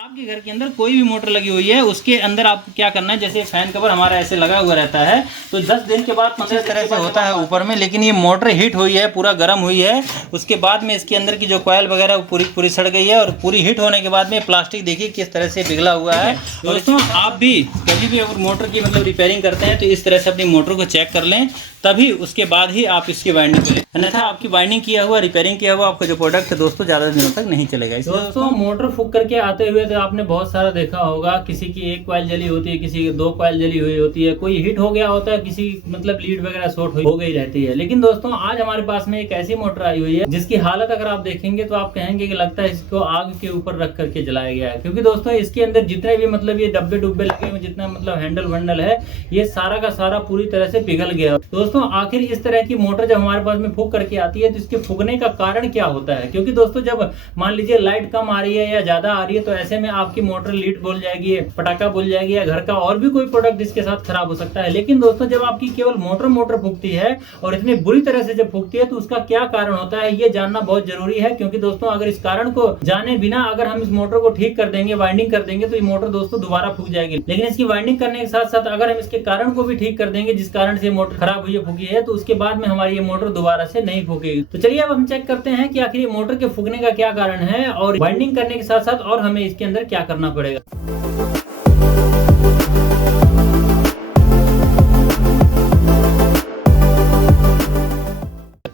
आपके घर के अंदर कोई भी मोटर लगी हुई है, उसके अंदर आपको क्या करना है, जैसे फैन कवर हमारा ऐसे लगा हुआ रहता है, तो 10 दिन के बाद 15 तरह से होता है ऊपर में, लेकिन ये मोटर हीट हुई है, पूरा गर्म हुई है, उसके बाद में इसके अंदर की जो कॉयल वगैरह वो पूरी पूरी सड़ गई है, और पूरी हीट होने के बाद में प्लास्टिक देखिए किस तरह से पिघला हुआ है। दोस्तों आप भी कभी भी अगर मोटर की मतलब रिपेयरिंग करते हैं तो इस तरह से अपनी मोटर को चेक कर लें, तभी उसके बाद ही आप इसकी वाइंडिंग करें, अन्यथा आपकी वाइंडिंग किया हुआ, रिपेयरिंग किया हुआ आपका जो प्रोडक्ट है दोस्तों ज़्यादा दिनों तक नहीं चलेगा। दोस्तों मोटर फूक करके आते हुए तो आपने बहुत सारा देखा होगा, किसी की एक कॉइल जली होती है, किसी की 2 कॉइल जली हुई होती है, कोई हिट हो गया होता है, किसी मतलब लीड वगैरह शॉर्ट हो गई रहती है। लेकिन दोस्तों आज हमारे पास में एक ऐसी मोटर आई हुई है जिसकी हालत अगर आप देखेंगे तो आप कहेंगे कि लगता है इसको आग के ऊपर रख करके जलाया गया है, क्योंकि दोस्तों इसके अंदर जितने भी मतलब ये डब्बे डुब्बे लगे हुए, जितना मतलब हैंडल वंडल है, ये सारा का सारा पूरी तरह से पिघल गया। दोस्तों आखिर इस तरह की मोटर जब हमारे पास में फूक करके आती है तो इसके फूकने का कारण क्या होता है, क्योंकि दोस्तों जब मान लीजिए लाइट कम आ रही है या ज्यादा आ रही है तो ऐसे में आपकी मोटर लीड बोल जाएगी, पटाखा बोल जाएगी, या घर का और भी कोई प्रोडक्ट इसके साथ खराब हो सकता है। लेकिन दोस्तों जब आपकी केवल मोटर फूकती है और इतनी बुरी तरह से जब फूकती है तो उसका क्या कारण होता है ये जानना बहुत जरूरी है, क्योंकि दोस्तों अगर इस कारण को जाने बिना अगर हम इस मोटर को ठीक कर देंगे, वाइंडिंग कर देंगे, तो ये मोटर दोस्तों दोबारा फूक जाएगी। लेकिन इसकी वाइंडिंग करने के साथ साथ अगर हम इसके कारण को भी ठीक कर देंगे, जिस कारण से मोटर खराब हुई है, फूकी है, तो उसके बाद में हमारी ये मोटर दोबारा से नहीं फूकेगी। तो चलिए अब हम चेक करते हैं कि आखिर ये मोटर के फूकने का क्या कारण है, और वाइंडिंग करने के साथ साथ और हमें इसके अंदर क्या करना पड़ेगा।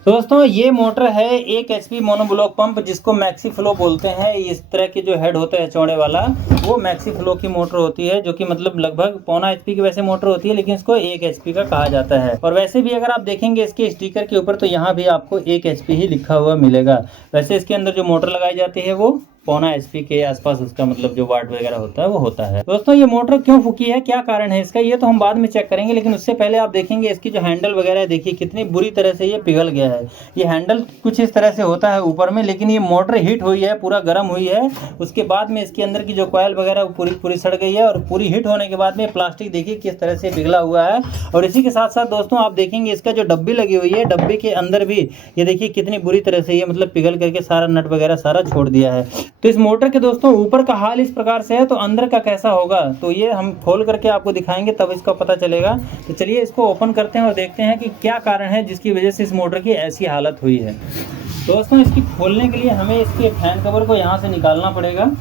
दोस्तों ये मोटर है 1 HP मोनोब्लॉक पंप, जिसको मैक्सी फ्लो बोलते हैं। इस तरह के जो हेड होता है चौड़े वाला, वो मैक्सी फ्लो की मोटर होती है, जो कि मतलब लगभग 0.25 HP की वैसे मोटर होती है, लेकिन इसको 1 HP का कहा जाता है। और वैसे भी अगर आप देखेंगे इसके स्टिकर के ऊपर तो यहाँ भी आपको 1 HP ही लिखा हुआ मिलेगा। वैसे इसके अंदर जो मोटर लगाई जाती है वो 0.25 HP के आसपास उसका मतलब जो वाट वगैरह होता है वो होता है। दोस्तों ये मोटर क्यों फूकी है, क्या कारण है इसका, ये तो हम बाद में चेक करेंगे, लेकिन उससे पहले आप देखेंगे इसकी जो हैंडल वगैरह है, देखिए कितनी बुरी तरह से ये पिघल गया है। ये हैंडल कुछ इस तरह से होता है ऊपर में, लेकिन ये मोटर हीट हुई है, पूरा गर्म हुई है, उसके बाद में इसके अंदर की जो कॉयल वगैरह वो पूरी पूरी सड़ गई है, और पूरी हीट होने के बाद में प्लास्टिक देखिए किस तरह से पिघला हुआ है। और इसी के साथ साथ दोस्तों आप देखेंगे इसका जो डब्बी लगी हुई है, डब्बे के अंदर भी ये देखिए कितनी बुरी तरह से ये मतलब पिघल करके सारा नट वगैरह सारा छोड़ दिया है। तो इस मोटर के दोस्तों ऊपर का हाल इस प्रकार से है, तो अंदर का कैसा होगा तो ये हम खोल करके आपको दिखाएंगे, तब इसका पता चलेगा। तो चलिए इसको ओपन करते हैं और देखते हैं कि क्या कारण है जिसकी वजह से इस मोटर की ऐसी हालत हुई है। दोस्तों इसकी खोलने के लिए हमें इसके फैन कवर को यहाँ से निकालना पड़ेगा।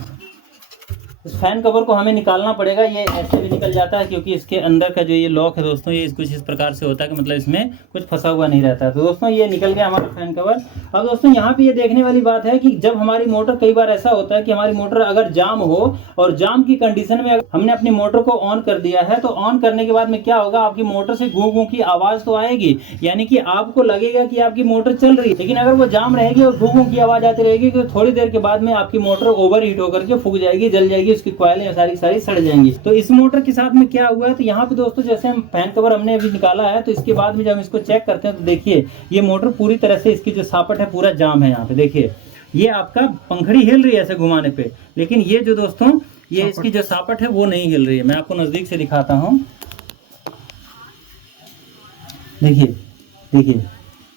इस फैन कवर को हमें निकालना पड़ेगा, ये ऐसे भी निकल जाता है क्योंकि इसके अंदर का जो ये लॉक है दोस्तों, ये कुछ इस प्रकार से होता है कि मतलब इसमें कुछ फंसा हुआ नहीं रहता है। तो दोस्तों ये निकल गया हमारा फैन कवर। अब दोस्तों यहाँ पे ये देखने वाली बात है कि जब हमारी मोटर, कई बार ऐसा होता है कि हमारी मोटर अगर जाम हो, और जाम की कंडीशन में हमने अपनी मोटर को ऑन कर दिया है, तो ऑन करने के बाद में क्या होगा, आपकी मोटर से गूं गूं की आवाज तो आएगी, यानी कि आपको लगेगा कि आपकी मोटर चल रही है। लेकिन अगर वो जाम रहेगी और गूं गूं की आवाज आती रहेगी तो थोड़ी देर के बाद में आपकी मोटर ओवर हीट होकर के फूक जाएगी, जल जाएगी, उसकी कॉइलें सारी सड़ जाएंगी। तो इस मोटर के साथ में क्या हुआ है, तो यहाँ पे दोस्तों जैसे हम फैन कवर हमने अभी निकाला है, तो इसके बाद में जब हम इसको चेक करते हैं तो देखिए ये मोटर पूरी तरह से, इसकी जो सापट है पूरा जाम है। यहाँ पे देखिए ये आपका पंखड़ी हिल रही है ऐसे घुमाने पे, लेकिन ये जो दोस्तों ये इसकी जो सापट है वो नहीं हिल रही है। मैं आपको नजदीक से दिखाता हूँ, देखिए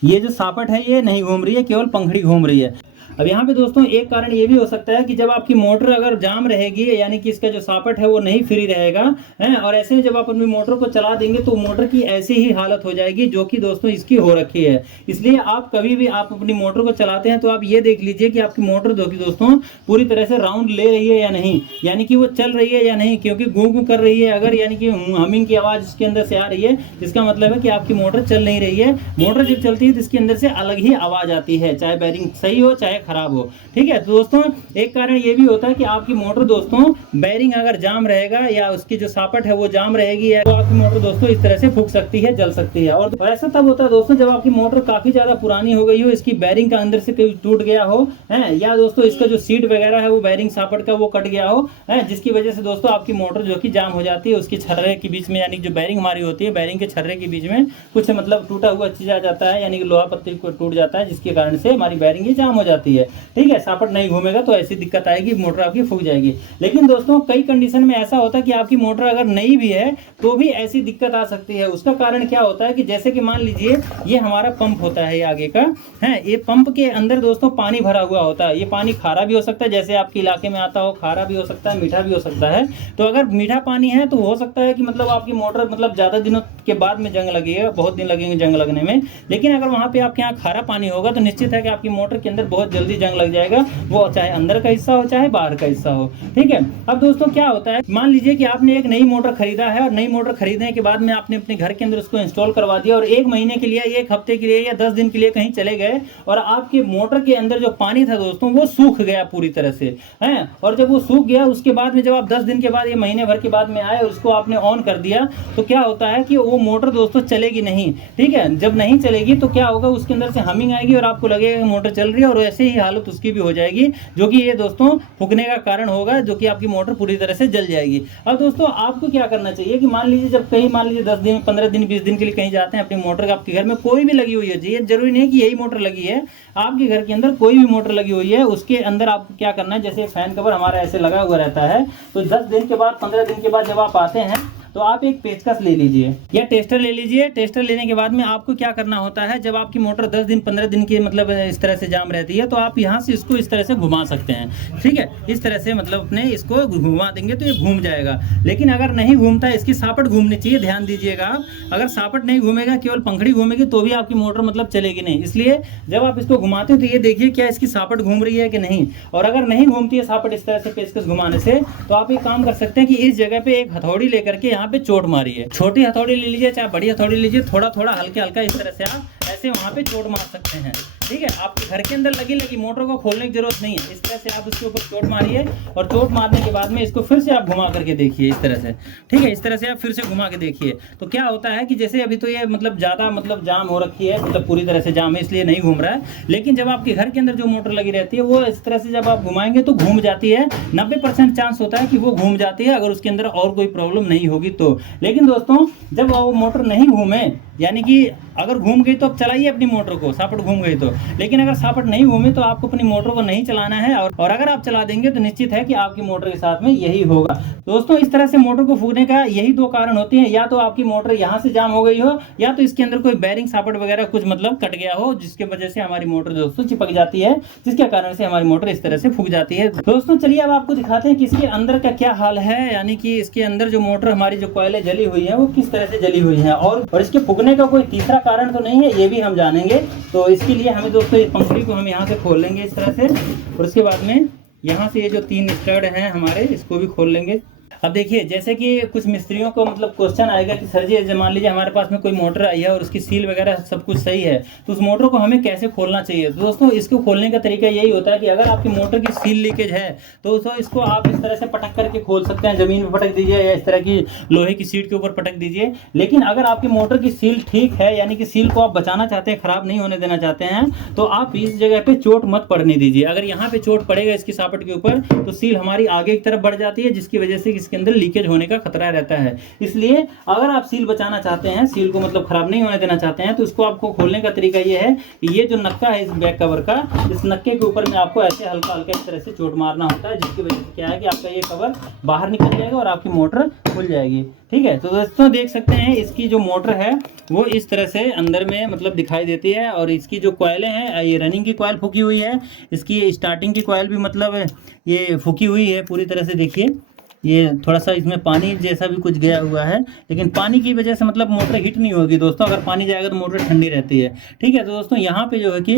ये जो सापट है ये नहीं घूम रही है, केवल पंखड़ी घूम रही है। अब यहाँ पे दोस्तों एक कारण ये भी हो सकता है कि जब आपकी मोटर अगर जाम रहेगी, यानी कि इसका जो सापट है वो नहीं फ्री रहेगा है, और ऐसे में जब आप अपनी मोटर को चला देंगे तो मोटर की ऐसी ही हालत हो जाएगी जो कि दोस्तों इसकी हो रखी है। इसलिए आप कभी भी आप अपनी मोटर को चलाते हैं तो आप ये देख लीजिए कि आपकी मोटर जो कि दोस्तों पूरी तरह से राउंड ले रही है या नहीं, यानी कि वो चल रही है या नहीं, क्योंकि गूं गूं कर रही है अगर, यानी कि हमिंग की आवाज इसके अंदर से आ रही है, इसका मतलब है कि आपकी मोटर चल नहीं रही है। मोटर जब चलती है तो इसके अंदर से अलग ही आवाज आती है, चाहे बैरिंग सही हो चाहे खराब हो, ठीक है। तो दोस्तों एक कारण ये भी होता है कि आपकी मोटर दोस्तों बैरिंग अगर जाम रहेगा या उसकी जो सापट है वो जाम रहेगी, तो आपकी मोटर दोस्तों इस तरह से फूक सकती है, जल सकती है। और ऐसा तब होता है दोस्तों जब आपकी मोटर काफी ज्यादा पुरानी हो गई हो, इसकी बैरिंग का अंदर से कहीं टूट गया हो है, या दोस्तों इसका जो सीट वगैरह है वो बैरिंग सापट का वो कट गया हो है, जिसकी वजह से दोस्तों आपकी मोटर जो कि जाम हो जाती है। उसके छर्रे के बीच में, यानी जो बैरिंग हमारी होती है, बैरिंग के छर्रे के बीच में कुछ मतलब टूटा हुआ चीज आ जाता है, यानी कि लोहा पत्ती को टूट जाता है, जिसके कारण से हमारी बैरिंग जाम हो जाती है। है। ठीक है, सापट नहीं घूमेगा तो ऐसी दिक्कत आएगी, मोटर आपकी फूक जाएगी। लेकिन दोस्तों कई कंडीशन में ऐसा होता है कि आपकी मोटर अगर नई भी है तो भी ऐसी दिक्कत आ सकती है। उसका कारण क्या होता है कि जैसे कि मान लीजिए ये हमारा पंप होता है, ये आगे का है, ये पंप के अंदर दोस्तों पानी भरा हुआ होता है। ये पानी खारा भी हो सकता है, जैसे आपके इलाके में आता हो, खारा भी हो सकता है, मीठा भी हो सकता है। तो अगर मीठा पानी है तो हो सकता है कि मतलब आपकी मोटर मतलब ज़्यादा दिनों के बाद में जंग लगेगा, बहुत दिन लगेंगे जंग लगने में। लेकिन अगर वहाँ पे आपके यहाँ खारा पानी होगा तो निश्चित है कि आपकी मोटर के अंदर बहुत जल्दी जंग लग जाएगा, वो चाहे अंदर का हिस्सा हो चाहे बाहर का हिस्सा हो। ठीक है, अब दोस्तों क्या होता है, मान लीजिए कि आपने एक नई मोटर खरीदा है और नई मोटर खरीदने के बाद में आपने अपने घर के अंदर उसको इंस्टॉल करवा दिया और 1 महीने के लिए, 1 हफ्ते के लिए या 10 दिन के लिए कहीं चले गए और आपके मोटर के अंदर जो पानी था दोस्तों वो सूख गया पूरी तरह से है। और जब वो सूख गया उसके बाद में जब आप 10 दिन के बाद, ये महीने भर के बाद में आए, उसको आपने ऑन कर दिया तो क्या होता है कि वो मोटर दोस्तों चलेगी नहीं। ठीक है, जब नहीं चलेगी तो क्या होगा, उसके अंदर से हमिंग आएगी और आपको लगेगा मोटर चल रही है, और वैसे ही हालत उसकी भी हो जाएगी, जो कि ये दोस्तों फूकने का कारण होगा, जो कि आपकी मोटर पूरी तरह से जल जाएगी। अब दोस्तों आपको क्या करना चाहिए कि मान लीजिए जब कहीं, मान लीजिए 10 दिन, 15 दिन, 20 दिन के लिए कहीं जाते हैं, अपनी मोटर आपके घर में कोई भी लगी हुई है, ये जरूरी नहीं कि यही मोटर लगी है, आपके घर के अंदर कोई भी मोटर लगी हुई है, उसके अंदर आपको क्या करना है, जैसे फैन कवर हमारा ऐसे लगा हुआ रहता है, तो 10 दिन के बाद, 15 दिन के बाद जब आप आते हैं तो आप एक पेचकस ले लीजिए या टेस्टर ले लीजिए। टेस्टर लेने के बाद में आपको क्या करना होता है, जब आपकी मोटर 10 दिन 15 दिन की मतलब इस तरह से जाम रहती है तो आप यहाँ से इसको इस तरह से घुमा सकते हैं। ठीक है, इस तरह से मतलब अपने इसको घुमा देंगे तो ये घूम जाएगा। लेकिन अगर नहीं घूमता है, इसकी सापट घूमनी चाहिए, ध्यान दीजिएगा आप। अगर सापट नहीं घूमेगा, केवल पंखड़ी घूमेगी तो भी आपकी मोटर मतलब चलेगी नहीं। इसलिए जब आप इसको घुमाते हो तो ये देखिए क्या इसकी सापट घूम रही है कि नहीं। और अगर नहीं घूमती है सापट इस तरह से पेचकस घुमाने से, तो आप एक काम कर सकते हैं कि इस जगह पे एक हथौड़ी लेकर के यहाँ पे चोट मारिए। छोटी हथौड़ी ले लीजिए चाहे बड़ी हथौड़ी लीजिए, थोड़ा थोड़ा हल्के हल्का इस तरह से आप ऐसे वहां पे चोट मार सकते हैं। ठीक है, आपके घर के अंदर लगी मोटर को खोलने की जरूरत नहीं है। इस तरह से आप उसके ऊपर चोट मारिए और चोट मारने के बाद में इसको फिर से आप घुमा करके देखिए इस तरह से। ठीक है, इस तरह से आप फिर से घुमा के देखिए तो क्या होता है कि जैसे अभी तो ये मतलब ज्यादा मतलब जाम हो रखी है, मतलब पूरी तरह से जाम है इसलिए नहीं घूम रहा है। लेकिन जब आपके घर के अंदर जो मोटर लगी रहती है वो इस तरह से जब आप घुमाएंगे तो घूम जाती है। 90% चांस होता है कि वो घूम जाती है, अगर उसके अंदर और कोई प्रॉब्लम नहीं होगी तो। लेकिन दोस्तों जब वो मोटर नहीं घूमे, यानी कि अगर घूम गई तो आप चलाइए अपनी मोटर को, सापट घूम गई तो। लेकिन अगर सापट नहीं घूमे तो आपको अपनी मोटर को नहीं चलाना है, और अगर आप चला देंगे तो निश्चित है कि आपकी मोटर के साथ में यही होगा। दोस्तों इस तरह से मोटर को फूकने का यही 2 कारण होते हैं, या तो आपकी मोटर यहाँ से जाम हो गई हो, या तो इसके अंदर कोई बैरिंग सापट वगैरह कुछ मतलब कट गया हो, जिसके वजह से हमारी मोटर दोस्तों चिपक जाती है, जिसके कारण से हमारी मोटर इस तरह से फूक जाती है। दोस्तों चलिए अब आपको दिखाते हैं कि इसके अंदर का क्या हाल है, यानी कि इसके अंदर जो मोटर हमारी जो कॉइलें जली हुई है वो किस तरह से जली हुई है, और इसके फूकने का कोई तीसरा कारण तो नहीं है, ये भी हम जानेंगे। तो इसके लिए हमें दोस्तों इस पंखड़ी को हम यहाँ से खोल लेंगे इस तरह से, और उसके बाद में यहाँ से ये जो 3 स्टड हैं हमारे, इसको भी खोल लेंगे। अब देखिए जैसे कि कुछ मिस्त्रियों को मतलब क्वेश्चन आएगा कि सर जी मान लीजिए हमारे पास में कोई मोटर आई है और उसकी सील वगैरह सब कुछ सही है, तो उस मोटर को हमें कैसे खोलना चाहिए। तो दोस्तों इसको खोलने का तरीका यही होता है कि अगर आपकी मोटर की सील लीकेज है तो दोस्तों इसको आप इस तरह से पटक करके खोल सकते हैं, जमीन पर पटक दीजिए या इस तरह की लोहे की सीट के ऊपर पटक दीजिए। लेकिन अगर आपकी मोटर की सील ठीक है, यानी कि सील को आप बचाना चाहते हैं, खराब नहीं होने देना चाहते हैं, तो आप इस जगह पे चोट मत पड़ने दीजिए। अगर यहाँ पे चोट पड़ेगा इसकी सापट के ऊपर तो सील हमारी आगे की तरफ बढ़ जाती है, जिसकी वजह से इसके अंदर लीकेज होने का खतरा रहता है। इसलिए अगर आप सील बचाना चाहते हैं, सील को मतलब खराब नहीं होने देना चाहते हैं, तो इसको आपको खोलने का तरीका ये है कि ये जो नक्का है इस बैक कवर का, इस नक्के के ऊपर में आपको ऐसे हल्का हल्का इस तरह से चोट मारना होता है, जिसकी वजह से क्या है कि आपका ये कवर बाहर निकल जाएगा और आपकी मोटर खुल जाएगी। ठीक है, तो दोस्तों देख सकते हैं इसकी जो मोटर है वो इस तरह से अंदर में मतलब दिखाई देती है, और इसकी जो कॉइलें हैं ये रनिंग की कॉइल फूकी हुई है, इसकी स्टार्टिंग की कॉइल भी मतलब ये फूकी हुई है पूरी तरह से। देखिए ये थोड़ा सा इसमें पानी जैसा भी कुछ गया हुआ है, लेकिन पानी की वजह से मतलब मोटर हीट नहीं होगी दोस्तों। अगर पानी जाएगा तो मोटर ठंडी रहती है। ठीक है, तो दोस्तों यहाँ पे जो है कि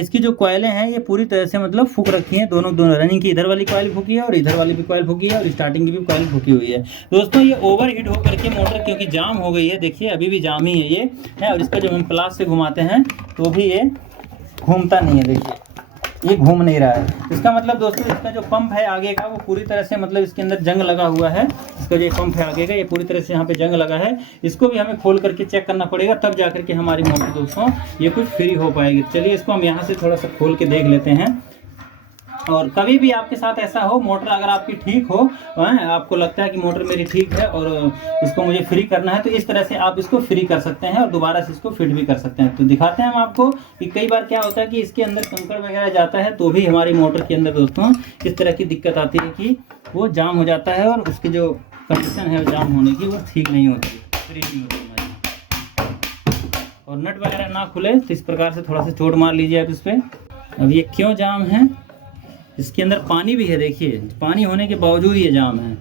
इसकी जो कॉइलें हैं ये पूरी तरह से मतलब फूक रखी हैं, दोनों रनिंग की इधर वाली कॉइल फूकी है और इधर वाली भी कॉइल फूकी है और स्टार्टिंग की भी कॉइल फूकी हुई है। दोस्तों ये ओवर हीट होकर के मोटर क्योंकि जाम हो गई है, देखिए अभी भी जाम ही है ये है, और इसका जब हम प्लास से घुमाते हैं तो भी ये घूमता नहीं है। देखिए ये घूम नहीं रहा है। इसका मतलब दोस्तों इसका जो पंप है आगे का वो पूरी तरह से मतलब इसके अंदर जंग लगा हुआ है। इसका जो पंप है आगे का ये पूरी तरह से यहाँ पे जंग लगा है। इसको भी हमें खोल करके चेक करना पड़ेगा, तब जाकर के हमारी मोटर दोस्तों ये कुछ फ्री हो पाएगी। चलिए इसको हम यहाँ से थोड़ा सा खोल के देख लेते हैं। और कभी भी आपके साथ ऐसा हो, मोटर अगर आपकी ठीक हो, आपको लगता है कि मोटर मेरी ठीक है और इसको मुझे फ्री करना है, तो इस तरह से आप इसको फ्री कर सकते हैं और दोबारा से इसको फिट भी कर सकते हैं। तो दिखाते हैं हम आपको कि कई बार क्या होता है कि इसके अंदर कंकड़ वगैरह जाता है तो भी हमारी मोटर के अंदर दोस्तों इस तरह की दिक्कत आती है कि वो जाम हो जाता है और उसकी जो कंडीशन है जाम होने की वो ठीक नहीं होती, फ्री नहीं होती हमारी। और नट वगैरह ना खुले तो इस प्रकार से थोड़ा सा चोट मार लीजिए आप इस पर। अब ये क्यों जाम है, इसके अंदर पानी भी है, देखिए पानी होने के बावजूद ये जाम है।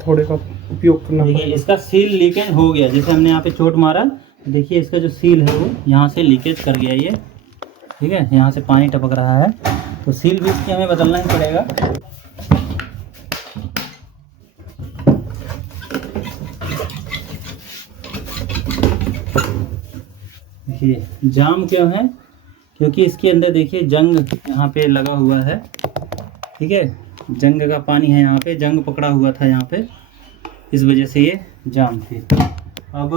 थोड़े का उपयोग करना देखिए इसका सील लीकेज हो गया, जैसे हमने यहाँ पे चोट मारा, देखिए इसका जो सील है वो यहाँ से लीकेज कर गया ये, ठीक है, यहाँ से पानी टपक रहा है, तो सील भी इसकी हमें बदलना ही पड़ेगा। देखिए जाम क्यों है, क्योंकि इसके अंदर देखिए जंग यहाँ पे लगा हुआ है, ठीक है, जंग का पानी है यहाँ पे, जंग पकड़ा हुआ था यहाँ पे, इस वजह से ये जाम थी। अब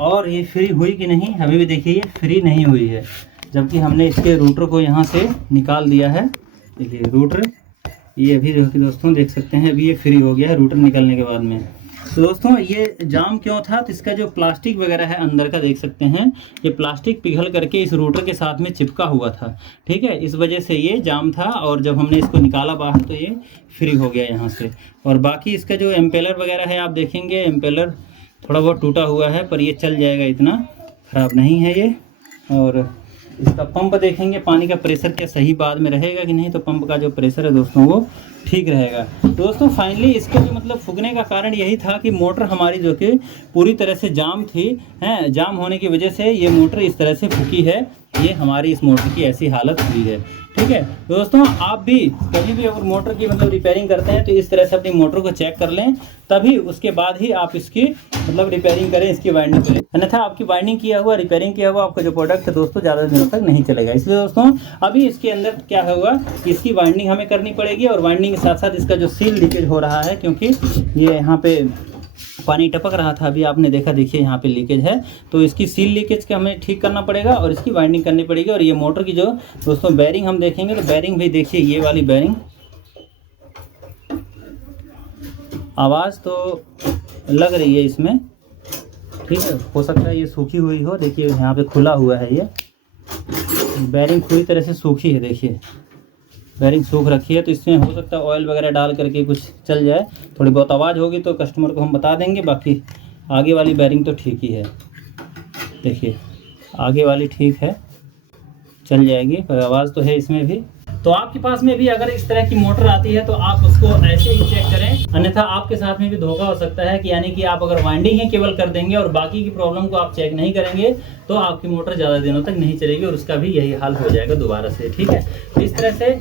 और ये फ्री हुई कि नहीं, अभी भी देखिए ये फ्री नहीं हुई है, जबकि हमने इसके रूटर को यहाँ से निकाल दिया है। देखिए रूटर ये अभी जो कि दोस्तों देख सकते हैं अभी ये फ्री हो गया है रूटर निकलने के बाद में। तो दोस्तों ये जाम क्यों था, तो इसका जो प्लास्टिक वगैरह है अंदर का देख सकते हैं, ये प्लास्टिक पिघल करके इस रूटर के साथ में चिपका हुआ था, ठीक है, इस वजह से ये जाम था। और जब हमने इसको निकाला बाहर तो ये फ्री हो गया यहाँ से। और बाकी इसका जो एम्पेलर वगैरह है आप देखेंगे, एम्पेलर थोड़ा बहुत टूटा हुआ है पर ये चल जाएगा, इतना ख़राब नहीं है ये। और इसका पंप देखेंगे, पानी का प्रेशर क्या सही बाद में रहेगा कि नहीं, तो पंप का जो प्रेशर है दोस्तों वो ठीक रहेगा। दोस्तों फाइनली इसका जो मतलब फूकने का कारण यही था कि मोटर हमारी जो कि पूरी तरह से जाम थी, हैं, जाम होने की वजह से ये मोटर इस तरह से फूकी है, ये हमारी इस मोटर की ऐसी हालत हुई है, ठीक है। दोस्तों आप भी कभी भी अगर मोटर की मतलब रिपेयरिंग करते हैं तो इस तरह से अपनी मोटर को चेक कर लें, तभी उसके बाद ही आप इसकी मतलब रिपेयरिंग करें, इसकी वाइंडिंग करें, अन्यथा आपकी वाइंडिंग किया हुआ, रिपेयरिंग किया हुआ आपका जो प्रोडक्ट है दोस्तों ज़्यादा दिनों तक नहीं चलेगा। इसलिए दोस्तों अभी इसके अंदर क्या होगा कि इसकी वाइंडिंग हमें करनी पड़ेगी, और वाइंडिंग के साथ साथ इसका जो सील लीकेज हो रहा है, क्योंकि ये यहाँ पे पानी टपक रहा था, अभी आपने देखा, देखिए यहाँ पे लीकेज है, तो इसकी सील लीकेज का हमें ठीक करना पड़ेगा और इसकी वाइंडिंग करनी पड़ेगी। और ये मोटर की जो दोस्तों बैरिंग हम देखेंगे, तो बैरिंग भी देखिए, ये वाली बैरिंग, आवाज़ तो लग रही है इसमें, ठीक है, हो सकता है ये सूखी हुई हो, देखिए यहाँ पे खुला हुआ है, ये बैरिंग पूरी तरह से सूखी है, देखिए बैरिंग सूख रखी है, तो इसमें हो सकता है ऑयल वगैरह डाल करके कुछ चल जाए, थोड़ी बहुत आवाज़ होगी तो कस्टमर को हम बता देंगे। बाकी आगे वाली बैरिंग तो ठीक ही है, देखिए आगे वाली ठीक है, चल जाएगी, पर आवाज़ तो है इसमें भी। तो आपके पास में भी अगर इस तरह की मोटर आती है तो आप उसको ऐसे ही चेक करें, अन्यथा आपके साथ में भी धोखा हो सकता है कि यानी कि आप अगर वाइंडिंग ही केवल कर देंगे और बाकी की प्रॉब्लम को आप चेक नहीं करेंगे तो आपकी मोटर ज़्यादा दिनों तक नहीं चलेगी और उसका भी यही हाल हो जाएगा दोबारा से, ठीक है। तो इस तरह से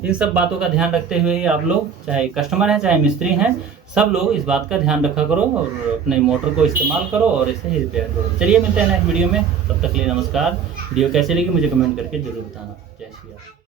इन सब बातों का ध्यान रखते हुए ही आप लोग, चाहे कस्टमर हैं चाहे मिस्त्री हैं, सब लोग इस बात का ध्यान रखा करो और अपने मोटर को इस्तेमाल करो और इसे ही रिपेयर करो। चलिए मिलते हैं नेक्स्ट वीडियो में, तब तक के लिए नमस्कार। वीडियो कैसे लगी मुझे कमेंट करके जरूर बताना। जय श्री राम।